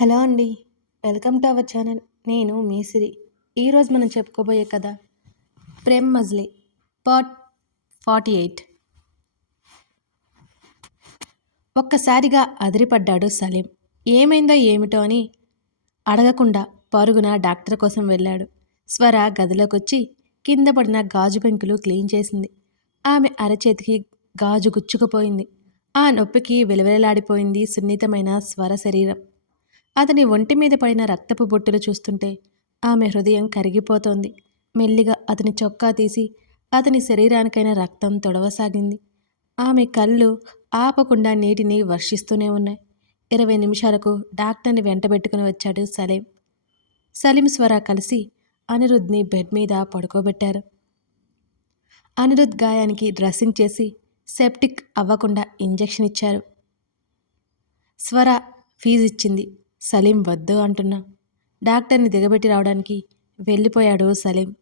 Hello అండి welcome to our channel. నేను మీసిరి ఈరోజు మనం చెప్పుకోబోయే కథ ప్రేమ్ మజ్లీ పార్ట్ ఫార్టీ ఎయిట్. ఒక్కసారిగా అదిరిపడ్డాడు సలీం. ఏమైందో ఏమిటో అని అడగకుండా పరుగున డాక్టర్ కోసం వెళ్ళాడు. స్వర గదిలోకొచ్చి కింద పడిన గాజు పెంకులు క్లీన్ చేసింది. ఆమె అరచేతికి గాజు గుచ్చుకుపోయింది. ఆ నొప్పికి విలవిలలాడిపోయింది సున్నితమైన స్వర శరీరం. అతని ఒంటి మీద పడిన రక్తపు బొట్టులు చూస్తుంటే ఆమె హృదయం కరిగిపోతోంది. మెల్లిగా అతని చొక్కా తీసి అతని శరీరానికైన రక్తం తొడవసాగింది. ఆమె కళ్ళు ఆపకుండా నీటిని వర్షిస్తూనే ఉన్నాయి. ఇరవై నిమిషాలకు డాక్టర్ని వెంటబెట్టుకుని వచ్చాడు సలీం. సలీం స్వర కలిసి అనిరుద్ని బెడ్ మీద పడుకోబెట్టారు. అనిరుద్ గాయానికి డ్రెస్సింగ్ చేసి సెప్టిక్ అవ్వకుండా ఇంజెక్షన్ ఇచ్చారు. స్వర ఫీజు ఇచ్చింది. సలీం వద్దు అంటున్నా. డాక్టర్ని దిగబెట్టి రావడానికి వెళ్ళిపోయాడు సలీం.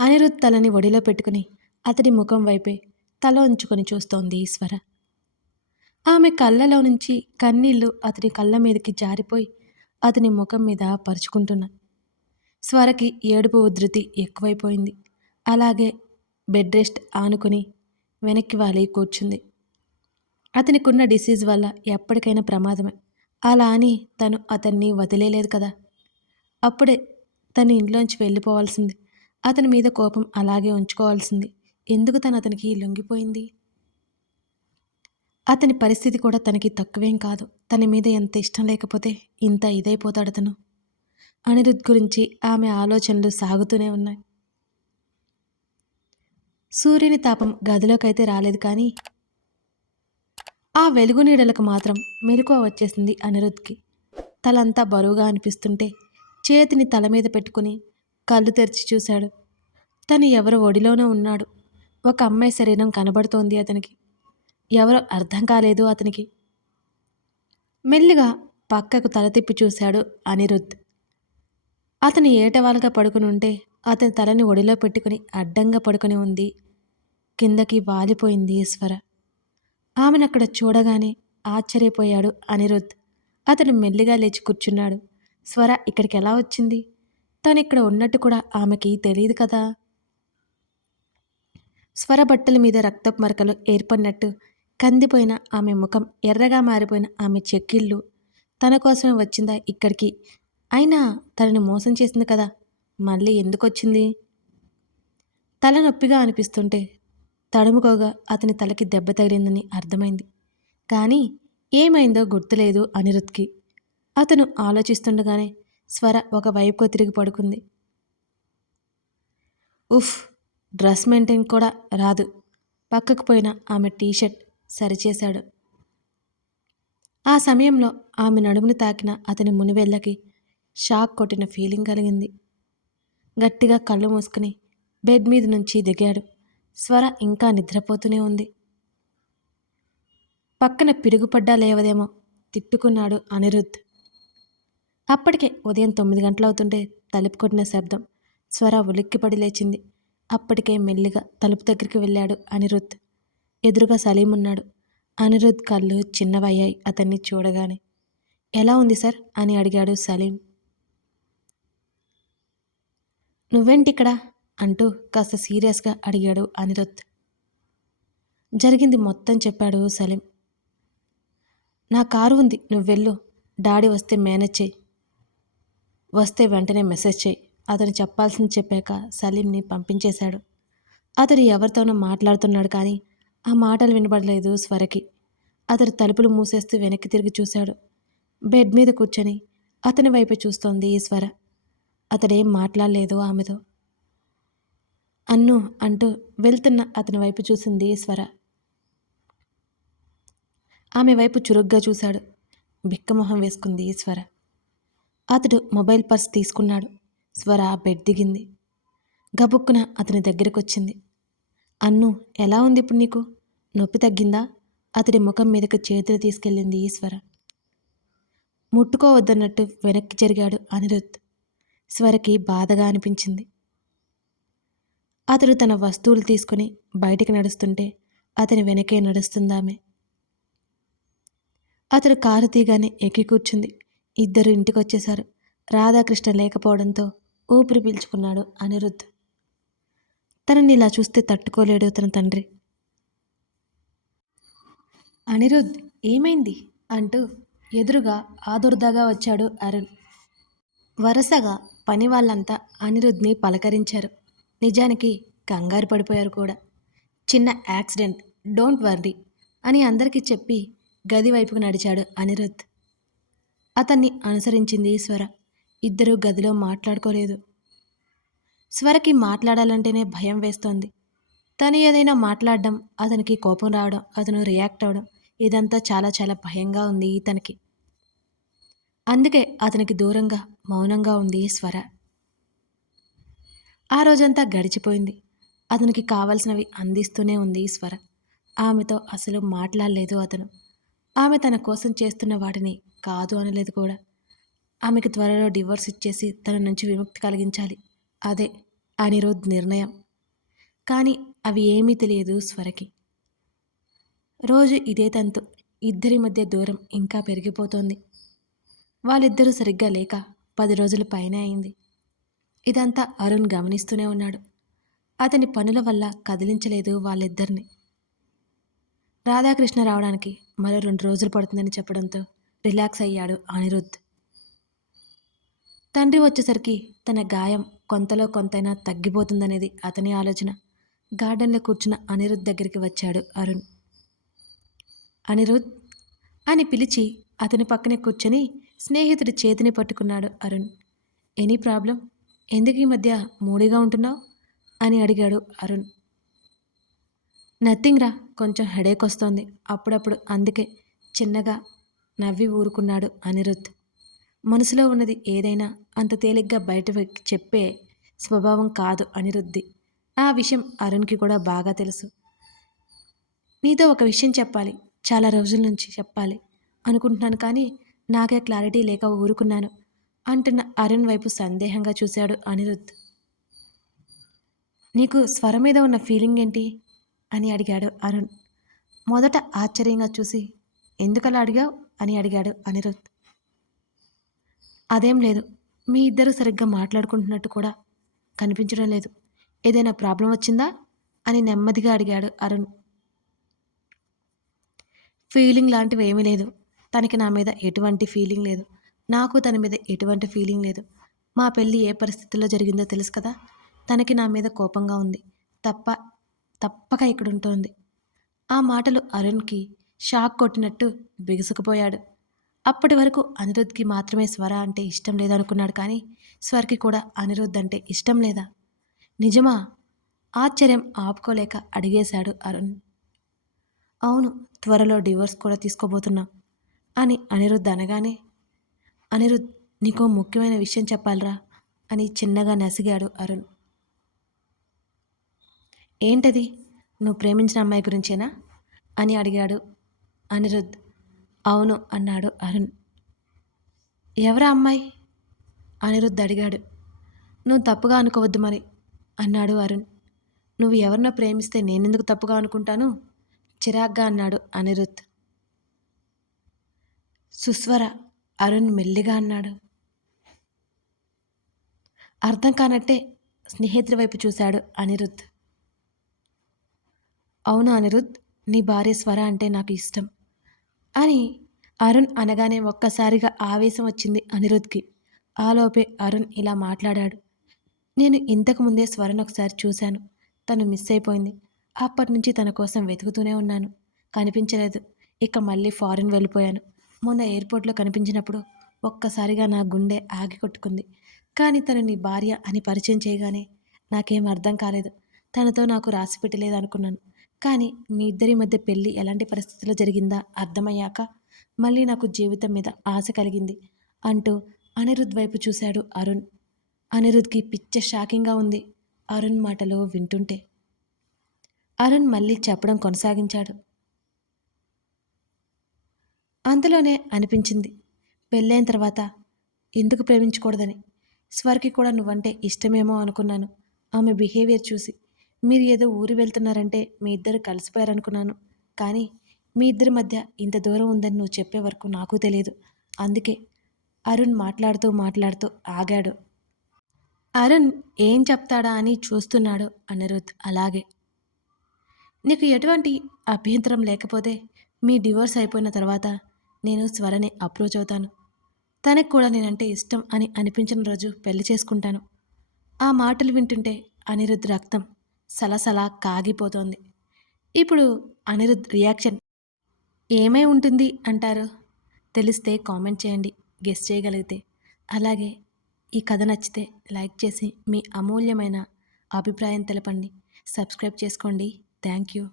అనిరుద్ తలని ఒడిలో పెట్టుకుని అతడి ముఖం వైపే తల ఉంచుకొని చూస్తోంది ఈశ్వర. ఆమె కళ్ళలో నుంచి కన్నీళ్ళు అతని కళ్ళ మీదకి జారిపోయి అతని ముఖం మీద పరుచుకుంటున్నా. స్వరకి ఏడుపు ఉధృతి ఎక్కువైపోయింది. అలాగే బెడ్ రెస్ట్ ఆనుకుని వెనక్కి వాలి కూర్చుంది. అతనికున్న డిసీజ్ వల్ల ఎప్పటికైనా ప్రమాదమే. అలా అని తను అతన్ని వదిలేలేదు కదా. అప్పుడే తను ఇంట్లోంచి వెళ్ళిపోవాల్సింది. అతని మీద కోపం అలాగే ఉంచుకోవాల్సింది. ఎందుకు తను అతనికి లొంగిపోయింది? అతని పరిస్థితి కూడా తనకి తక్కువేం కాదు. తన మీద ఎంత ఇష్టం లేకపోతే ఇంత ఇదైపోతాడు తను. అనిరుద్ గురించి ఆమె ఆలోచనలు సాగుతూనే ఉన్నాయి. సూర్యుని తాపం గదిలోకైతే రాలేదు కానీ ఆ వెలుగు నీడలకు మాత్రం మెలకువ వచ్చేసింది అనిరుద్ధ్కి. తలంతా బరువుగా అనిపిస్తుంటే చేతిని తల మీద పెట్టుకుని కళ్ళు తెరిచి చూశాడు. తను ఎవరో ఒడిలోనే ఉన్నాడు. ఒక అమ్మాయి శరీరం కనబడుతోంది అతనికి. ఎవరో అర్థం కాలేదు అతనికి. మెల్లిగా పక్కకు తల తిప్పి చూశాడు అనిరుద్ధ్. అతను ఏటవాలుగా పడుకుని ఉంటే అతని తలని ఒడిలో పెట్టుకుని అడ్డంగా పడుకుని ఉంది. కిందకి వాలిపోయింది ఈశ్వర. ఆమెను అక్కడ చూడగానే ఆశ్చర్యపోయాడు అనిరుద్. అతను మెల్లిగా లేచి కూర్చున్నాడు. స్వర ఇక్కడికి ఎలా వచ్చింది? తను ఇక్కడ ఉన్నట్టు కూడా ఆమెకి తెలియదు కదా? స్వర బట్టల మీద రక్తపు మరకలు ఏర్పడినట్టు కందిపోయిన ఆమె ముఖం ఎర్రగా మారిపోయిన ఆమె చెక్కిళ్ళు తన కోసమే వచ్చిందా ఇక్కడికి? అయినా తనను మోసం చేసింది కదా? మళ్ళీ ఎందుకు వచ్చింది తలనొప్పిగా అనిపిస్తుంటే తడుముకోగా అతని తలకి దెబ్బ తగిలిందని అర్థమైంది. కానీ ఏమైందో గుర్తులేదు అనిరుద్ధ్కి. అతను ఆలోచిస్తుండగానే స్వర ఒక వైపుకు తిరిగి పడుకుంది. ఉఫ్ డ్రెస్ మెయింటైన్ కూడా రాదు. పక్కకు పోయిన ఆమె టీషర్ట్ సరిచేశాడు. ఆ సమయంలో ఆమె నడుముని తాకిన అతని మునివెళ్ళకి షాక్ కొట్టిన ఫీలింగ్ కలిగింది. గట్టిగా కళ్ళు మూసుకుని బెడ్ మీద నుంచి దిగాడు. స్వర ఇంకా నిద్రపోతూనే ఉంది. పక్కన పిడుగుపడ్డా లేవదేమో తిట్టుకున్నాడు అనిరుద్ధ్. అప్పటికే ఉదయం తొమ్మిది గంటలవుతుంటే తలుపు కొట్టిన శబ్దం స్వర ఉలిక్కిపడి లేచింది. అప్పటికే మెల్లిగా తలుపు దగ్గరికి వెళ్ళాడు అనిరుద్ధ్. ఎదురుగా సలీం ఉన్నాడు. అనిరుద్ధ్ కళ్ళు చిన్నవయ్యాయి అతన్ని చూడగానే. ఎలా ఉంది సార్? అని అడిగాడు సలీం. నువ్వేంటిక్కడ అంటూ కాస్త సీరియస్గా అడిగాడు అనిరుద్ జరిగింది మొత్తం చెప్పాడు సలీం. నా కారు ఉంది నువ్వు వెళ్ళు డాడీ వస్తే మేనేజ్ చేయి. వస్తే వెంటనే మెసేజ్ చేయి అతను చెప్పాల్సింది చెప్పాక సలీంని పంపించేశాడు. అతడు ఎవరితోనో మాట్లాడుతున్నాడు కానీ ఆ మాటలు వినబడలేదు స్వరకి. అతడు తలుపులు మూసేస్తూ వెనక్కి తిరిగి చూశాడు. బెడ్ మీద కూర్చొని అతని వైపు చూస్తోంది ఈ స్వర. అతడేం మాట్లాడలేదు ఆమెతో. అన్ను అంటూ వెళ్తున్న అతని వైపు చూసింది స్వర ఆమె వైపు చురుగ్గా చూశాడు. బిక్కమొహం వేసుకుంది స్వర అతడు మొబైల్ పర్స్ తీసుకున్నాడు. స్వర బెడ్ దిగింది. గబుక్కున అతని దగ్గరకొచ్చింది. అన్ను ఎలా ఉంది ఇప్పుడు నీకు? నొప్పి తగ్గిందా? అతడి ముఖం మీదకు చేతులు తీసుకెళ్ళింది ఈశ్వర. ముట్టుకోవద్దన్నట్టు వెనక్కి జరిగాడు అనిరుద్. స్వరకి బాధగా అనిపించింది. అతడు తన వస్తువులు తీసుకుని బయటికి నడుస్తుంటే అతని వెనకే నడుస్తుందామె. అతడు కారు తీగానే ఎక్కి కూర్చుంది. ఇద్దరు ఇంటికొచ్చేశారు. రాధాకృష్ణ లేకపోవడంతో ఊపిరి పీల్చుకున్నాడు అనిరుద్ధ్. తనని ఇలా చూస్తే తట్టుకోలేడు తన తండ్రి. అనిరుద్ధ్ ఏమైంది? అంటూ ఎదురుగా ఆదుర్దాగా వచ్చాడు అరుణ్. వరుసగా పని వాళ్ళంతా అనిరుద్ధ్ని పలకరించారు. నిజానికి కంగారు పడిపోయారు కూడా. చిన్న యాక్సిడెంట్ డోంట్ వర్రీ అని అందరికీ చెప్పి గది వైపుకు నడిచాడు అనిరుద్ధ్. అతన్ని అనుసరించింది స్వర ఇద్దరూ గదిలో మాట్లాడుకోలేదు. స్వరకి మాట్లాడాలంటేనే భయం వేస్తోంది. తను ఏదైనా మాట్లాడడం అతనికి కోపం రావడం అతను రియాక్ట్ అవడం ఇదంతా చాలా చాలా భయంగా ఉంది ఇతనికి అందుకే అతనికి దూరంగా మౌనంగా ఉంది స్వర ఆ రోజంతా గడిచిపోయింది. అతనికి కావలసినవి అందిస్తూనే ఉంది స్వర ఆమెతో అసలు మాట్లాడలేదు అతను. ఆమె తన కోసం చేస్తున్న వాటిని కాదు అనలేదు కూడా. ఆమెకు త్వరలో డివోర్స్ ఇచ్చేసి తన నుంచి విముక్తి కలిగించాలి. అదే అనిరుద్ నిర్ణయం. కానీ అవి ఏమీ తెలియదు స్వరకి రోజు ఇదే తంతు. ఇద్దరి మధ్య దూరం ఇంకా పెరిగిపోతోంది. వాళ్ళిద్దరూ సరిగ్గా లేక పది రోజుల పైన అయింది. ఇదంతా అరుణ్ గమనిస్తూనే ఉన్నాడు. అతని పనుల వల్ల కదిలించలేదు వాళ్ళిద్దరిని. రాధాకృష్ణ రావడానికి మరో రెండు రోజులు పడుతుందని చెప్పడంతో రిలాక్స్ అయ్యాడు అనిరుద్ధ్. తండ్రి వచ్చేసరికి తన గాయం కొంతలో కొంతైనా తగ్గిపోతుందనేది అతని ఆలోచన. గార్డెన్లో కూర్చున్న అనిరుద్ధ్ దగ్గరికి వచ్చాడు అరుణ్. అనిరుద్ అని పిలిచి అతని పక్కనే కూర్చొని స్నేహితుడి చేతిని పట్టుకున్నాడు అరుణ్. Any problem? ఎందుకు ఈ మధ్య మూడిగా ఉంటున్నావు? అని అడిగాడు అరుణ్. నథింగ్ రా కొంచెం హెడేక్ వస్తోంది. అప్పుడప్పుడు అందుకే చిన్నగా నవ్వి ఊరుకున్నాడు అనిరుద్ మనసులో ఉన్నది ఏదైనా అంత తేలిగ్గా బయట చెప్పే స్వభావం కాదు అనిరుద్ధి. ఆ విషయం అరుణ్కి కూడా బాగా తెలుసు. నీతో ఒక విషయం చెప్పాలి చాలా రోజుల నుంచి చెప్పాలి అనుకుంటున్నాను కానీ నాకే క్లారిటీ లేక ఊరుకున్నాను. అంటున్న అరుణ్ వైపు సందేహంగా చూశాడు అనిరుద్ నీకు స్వరం మీద ఉన్న ఫీలింగ్ ఏంటి? అని అడిగాడు అరుణ్. మొదట ఆశ్చర్యంగా చూసి ఎందుకలా అడిగావు? అని అడిగాడు అనిరుద్ అదేం లేదు మీ ఇద్దరు సరిగ్గా మాట్లాడుకుంటున్నట్టు కూడా కనిపించడం లేదు. ఏదైనా ప్రాబ్లం వచ్చిందా? అని నెమ్మదిగా అడిగాడు అరుణ్. ఫీలింగ్ లాంటివి ఏమీ లేదు. తనకి నా మీద ఎటువంటి ఫీలింగ్ లేదు. నాకు తన మీద ఎటువంటి ఫీలింగ్ లేదు. మా పెళ్ళి ఏ పరిస్థితుల్లో జరిగిందో తెలుసు కదా? తనకి నా మీద కోపంగా ఉంది. తప్ప తప్పక ఇక్కడుంటోంది. ఆ మాటలు అరుణ్కి షాక్ కొట్టినట్టు బిగుసుకుపోయాడు. అప్పటి వరకు అనిరుద్ధ్కి మాత్రమే స్వర అంటే ఇష్టం లేదనుకున్నాడు కానీ స్వర్కి కూడా అనిరుద్ధ్ అంటే ఇష్టం లేదా? నిజమా? ఆశ్చర్యం ఆపుకోలేక అడిగేశాడు అరుణ్. అవును త్వరలో డివోర్స్ కూడా తీసుకోబోతున్నాం అని అనిరుద్ధ్ అనగానే అనిరుద్ నీకో ముఖ్యమైన విషయం చెప్పాలరా? అని చిన్నగా నసిగాడు అరుణ్. ఏంటది? నువ్వు ప్రేమించిన అమ్మాయి గురించేనా? అని అడిగాడు అనిరుద్. అవును అన్నాడు అరుణ్. ఎవరా అమ్మాయి? అనిరుద్ధ్ అడిగాడు. నువ్వు తప్పుగా అనుకోవద్దు మరి అన్నాడు అరుణ్. నువ్వు ఎవరినో ప్రేమిస్తే నేనెందుకు తప్పుగా అనుకుంటాను? చిరాగ్గా అన్నాడు అనిరుద్. సుస్వర అరుణ్ మెల్లిగా అన్నాడు. అర్థం కానట్టే స్నేహితుడి వైపు చూశాడు అనిరుద్ధ్. అవును అనిరుద్ధ్ నీ భార్య స్వర అంటే నాకు ఇష్టం అని అరుణ్ అనగానే ఒక్కసారిగా ఆవేశం వచ్చింది అనిరుద్ధ్కి. ఆలోపే అరుణ్ ఇలా మాట్లాడాడు. నేను ఇంతకు ముందే స్వరను ఒకసారి చూశాను. తను మిస్ అయిపోయింది. అప్పటి నుంచి తన కోసం వెతుకుతూనే ఉన్నాను. కనిపించలేదు. ఇక మళ్ళీ ఫారిన్ వెళ్ళిపోయాను. మొన్న ఎయిర్పోర్ట్లో కనిపించినప్పుడు ఒక్కసారిగా నా గుండె ఆగి కొట్టుకుంది కానీ తను నీ భార్య అని పరిచయం చేయగానే నాకేం అర్థం కాలేదు. తనతో నాకు రాసి పెట్టలేదు అనుకున్నాను కానీ మీ ఇద్దరి మధ్య పెళ్ళి ఎలాంటి పరిస్థితుల్లో జరిగిందా అర్థమయ్యాక మళ్ళీ నాకు జీవితం మీద ఆశ కలిగింది అంటూ అనిరుద్ వైపు చూశాడు అరుణ్. అనిరుద్ధ్కి పిచ్చ షాకింగ్గా ఉంది అరుణ్ మాటలు వింటుంటే. అరుణ్ మళ్ళీ చెప్పడం కొనసాగించాడు. అంతలోనే అనిపించింది. పెళ్ళైన తర్వాత ఎందుకు ప్రేమించకూడదని? స్వర్కి కూడా నువ్వంటే ఇష్టమేమో అనుకున్నాను. ఆమె బిహేవియర్ చూసి మీరు ఏదో ఊరు వెళ్తున్నారంటే మీ ఇద్దరు కలిసిపోయారనుకున్నాను. కానీ మీ ఇద్దరి మధ్య ఇంత దూరం ఉందని నువ్వు చెప్పే వరకు నాకు తెలియదు అందుకే అరుణ్ మాట్లాడుతూ మాట్లాడుతూ ఆగాడు. అరుణ్ ఏం చెప్తాడా అని చూస్తున్నాడు అనిరుద్ అలాగే. నీకు ఎటువంటి అభ్యంతరం లేకపోతే మీ డివోర్స్ అయిపోయిన తర్వాత నేను స్వరని అప్రోచ్ అవుతాను. తనకు కూడా నేనంటే ఇష్టం అని అనిపించిన రోజు పెళ్ళి చేసుకుంటాను. ఆ మాటలు వింటుంటే అనిరుద్ రక్తం సలసలా కాగిపోతోంది. ఇప్పుడు అనిరుద్ రియాక్షన్. ఏమై ఉంటుంది అంటారు? తెలిస్తే కామెంట్ చేయండి గెస్ చేయగలిగితే. అలాగే ఈ కథ నచ్చితే లైక్ చేసి మీ అమూల్యమైన అభిప్రాయం తెలపండి. సబ్స్క్రైబ్ చేసుకోండి. Thank you.